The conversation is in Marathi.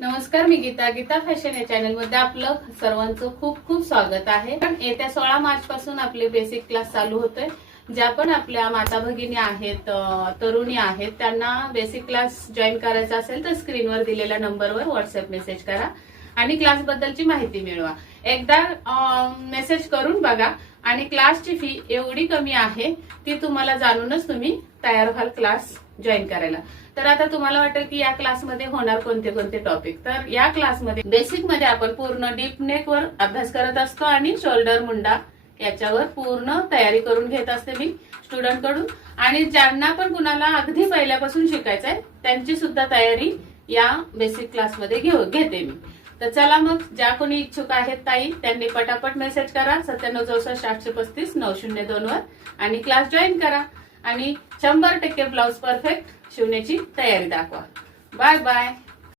नमस्कार, मी गीता फॅशन या चॅनल मध्ये आपलं सर्वांचं खूप खूप स्वागत आहे। येत्या 16 मार्च पासून आपले बेसिक क्लास चालू होतोय। ज्या पण आपल्या माता भगिनी आहेत, तरुणी आहेत, त्यांना बेसिक क्लास जॉईन करायचा असेल तर स्क्रीनवर दिलेल्या नंबरवर व्हॉट्सअप मेसेज करा आणि क्लास बद्दलची माहिती मिळवा। एकदा मेसेज करून बघा आणि क्लासची फी एवढी कमी आहे ती तुम्हाला जाणूनच तुम्ही तयार व्हाल क्लास जॉईन करायला। तर आता तुम्हाला वाटेल की या क्लासमध्ये होणार कोणते कोणते टॉपिक, तर या क्लासमध्ये बेसिक मध्ये आपण पूर्ण डीप नेक वर अभ्यास करत असतो आणि शोल्डर मुंडा याच्यावर पूर्ण तयारी करून घेत असते मी स्टुडंट कडून। आणि ज्यांना पण कुणाला अगदी पहिल्यापासून शिकायचंय त्यांची सुद्धा तयारी या बेसिक क्लासमध्ये घेते मी। तर चला मग, ज्या कोणी इच्छुक आहेत ताई त्यांनी पटापट मेसेज करा 9764 835 902 वर आणि क्लास जॉईन करा आणि 100% ब्लाउज परफेक्ट शिवण्याची तयारी दाखवा। Bye bye.